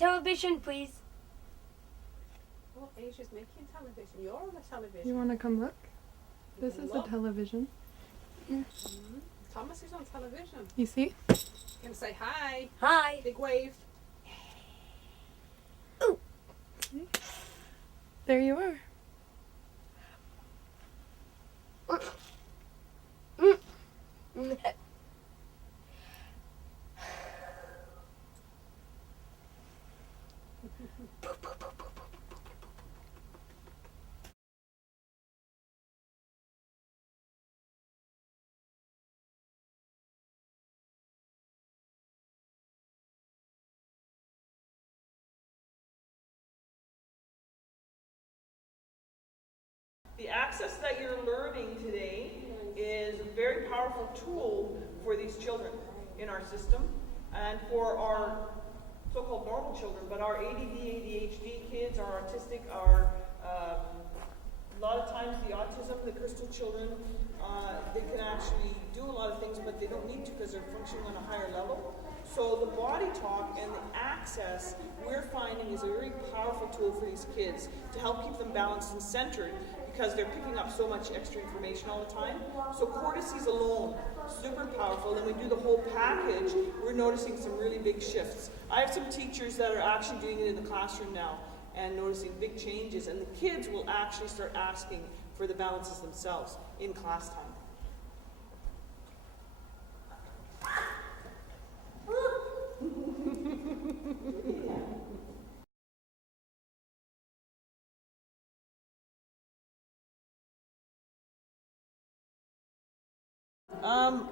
Television, please. What age is making television? You're on the television. You want to come look? You This can is look. a television. Thomas is on television. You see? Gonna say hi. Hi. Big wave. There you are. The access that you're learning today is a very powerful tool for these children in our system and for our so-called normal children, but our ADD, ADHD kids, our autistic, our a lot of times the autism, the crystal children, they can actually do a lot of things, but they don't need to because they're functioning on a higher level. So the body talk and the access we're finding is a very powerful tool for these kids to help keep them balanced and centered because they're picking up so much extra information all the time. So cortices alone, super powerful. Then we do the whole package, we're noticing some really big shifts. I have some teachers that are actually doing it in the classroom now and noticing big changes, and the kids will actually start asking for the balances themselves in class time.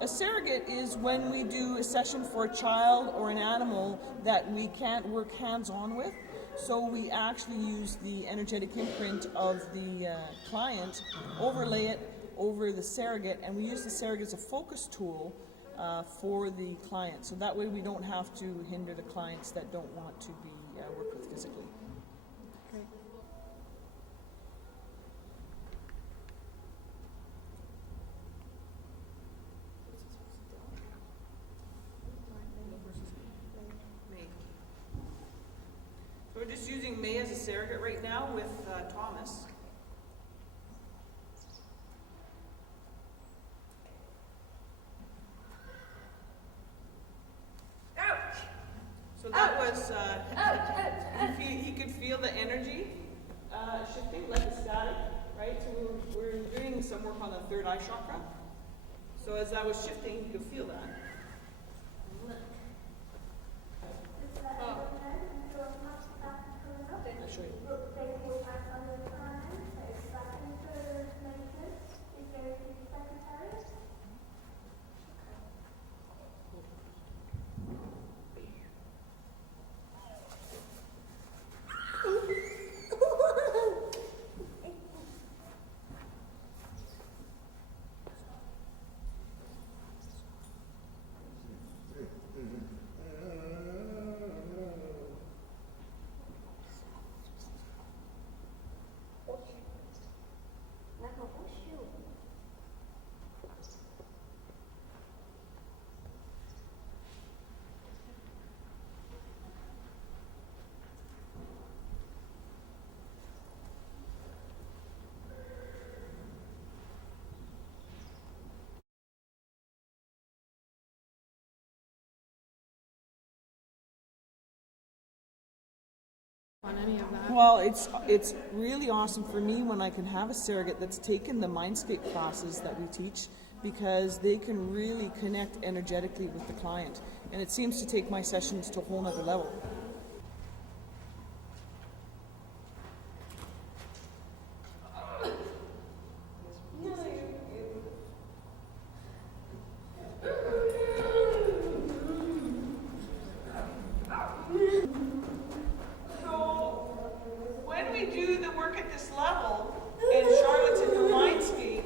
A surrogate is when we do a session for a child or an animal that we can't work hands-on with. So we actually use the energetic imprint of the client, overlay it over the surrogate, and we use the surrogate as a focus tool for the client. So that way we don't have to hinder the clients that don't want to be worked with physically. Great. So we're just using May as a surrogate right now with Thomas. So that was, he could feel the energy shifting like a static, right? So we're doing some work on the third eye chakra. So as that was shifting, he could feel that. I'll show you. On any of that. Well, it's really awesome for me when I can have a surrogate that's taken the Mindscape classes that we teach, because they can really connect energetically with the client, and it seems to take my sessions to a whole nother level. When we do the work at this level, and Charlotte's in her Mindscape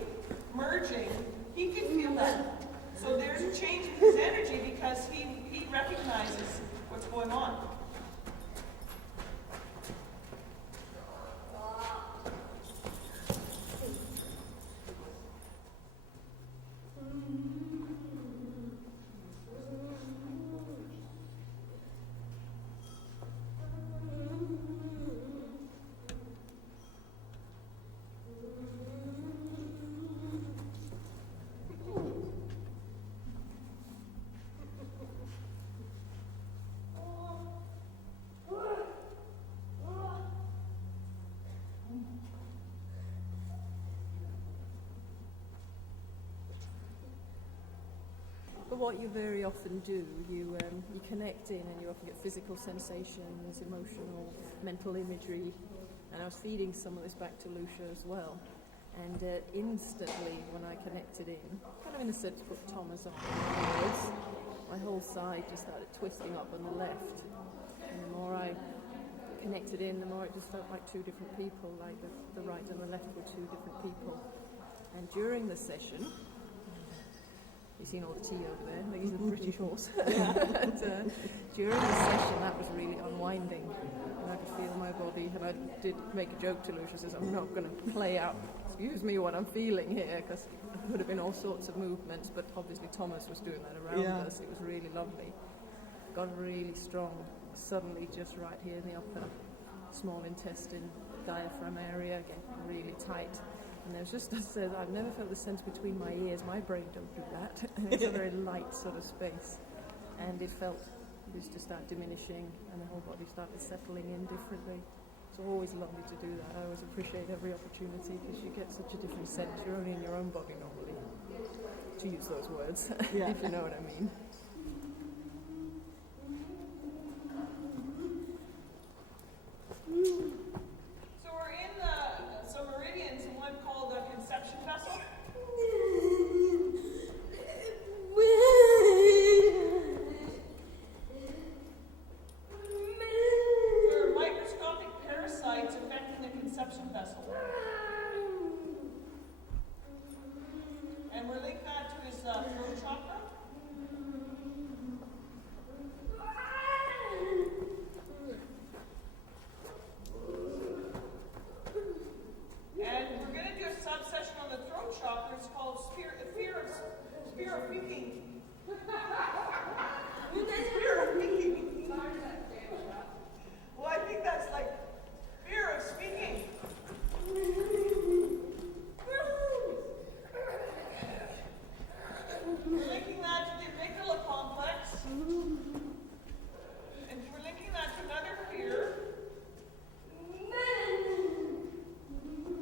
merging, he can feel that. So there's a change in his energy because he recognizes what's going on. But what you very often do, you connect in and you often get physical sensations, emotional, mental imagery. And I was feeding some of this back to Lucia as well. And instantly, when I connected in, kind of in a sense put Thomas on words, my whole side just started twisting up on the left. And the more I connected in, the more it just felt like two different people, like the right and the left were two different people. And during the session, you've seen all the tea over there, like he's a British horse. And, during the session, that was really unwinding. And I could feel my body, and I did make a joke to Lucia, says, I'm not going to play out, excuse me, what I'm feeling here, because it would have been all sorts of movements, but obviously Thomas was doing that around us. It was really lovely. Got really strong, suddenly just right here in the upper small intestine, diaphragm area, getting really tight. And there's just, I said, I've never felt the sense between my ears. My brain don't do that. And it's a very light sort of space. And it felt, it used to start diminishing and the whole body started settling in differently. It's always lovely to do that. I always appreciate every opportunity because you get such a different sense. You're only in your own body normally, to use those words, if you know what I mean. So we're in some meridians, and one called the conception vessel. There are microscopic parasites affecting the conception vessel. And we're linking that to his throat chakra. And we're going to do a subsession on the throat chakra. It's called fear of speaking. Fear of speaking. Well, I think that's like fear of speaking. We're linking that to the amygdala complex. And we're linking that to another fear.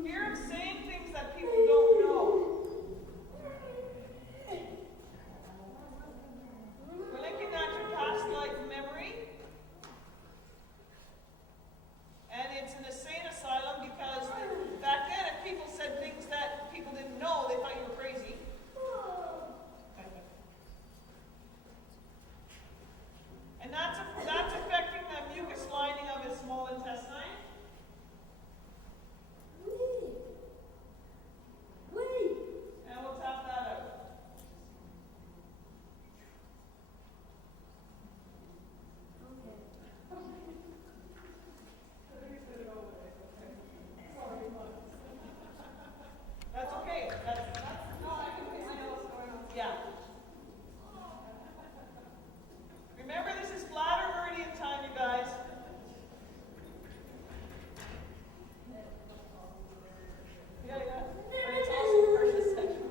Fear of saying things that people don't know. We're linking that to past life memory. And it's an insane asylum because back then if people said things that people didn't know, they thought you were crazy. And that's affecting the mucus lining of his small intestine. And we'll tap that out. That's okay. Yeah. Remember, this is bladder meridian time, you guys. Yeah. And it's also precious section.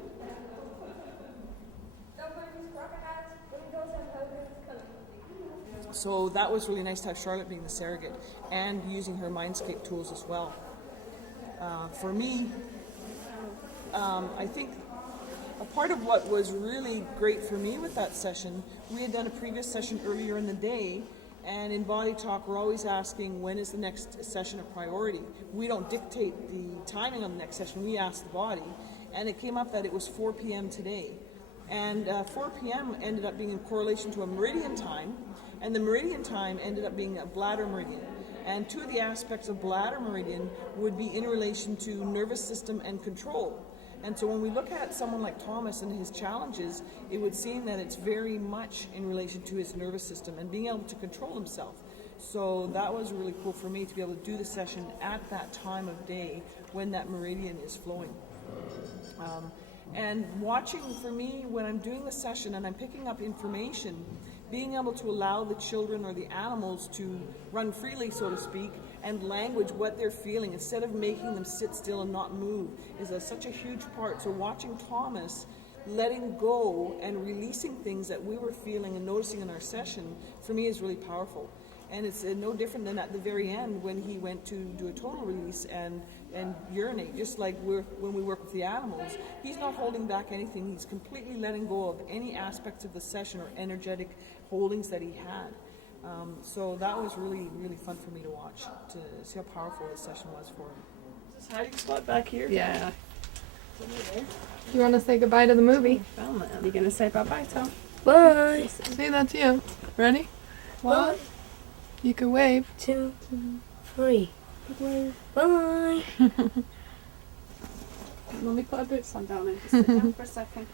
So that was really nice to have Charlotte being the surrogate and using her Mindscape tools as well. For me, I think a part of what was really great for me with that session, we had done a previous session earlier in the day, and in Body Talk we're always asking when is the next session a priority. We don't dictate the timing of the next session, we ask the body, and it came up that it was 4 p.m. today. And 4 p.m. ended up being in correlation to a meridian time, and the meridian time ended up being a bladder meridian. And two of the aspects of bladder meridian would be in relation to nervous system and control. And so when we look at someone like Thomas and his challenges, it would seem that it's very much in relation to his nervous system and being able to control himself. So that was really cool for me to be able to do the session at that time of day when that meridian is flowing. And watching, for me, when I'm doing the session and I'm picking up information, being able to allow the children or the animals to run freely, so to speak, and language what they're feeling instead of making them sit still and not move is such a huge part. So watching Thomas letting go and releasing things that we were feeling and noticing in our session, for me, is really powerful. And it's no different than at the very end when he went to do a total release and urinate, just like when we work with the animals. He's not holding back anything. He's completely letting go of any aspects of the session or energetic holdings that he had. So that was really, really fun for me to watch, to see how powerful this session was for him. Is this hiding spot back here? Yeah. You want to say goodbye to the movie? You're going to say bye-bye, Tom? Bye. See, that's you. Ready? One, You can wave. 2, 3. Bye. Let me put a boots on down and just sit down for a second.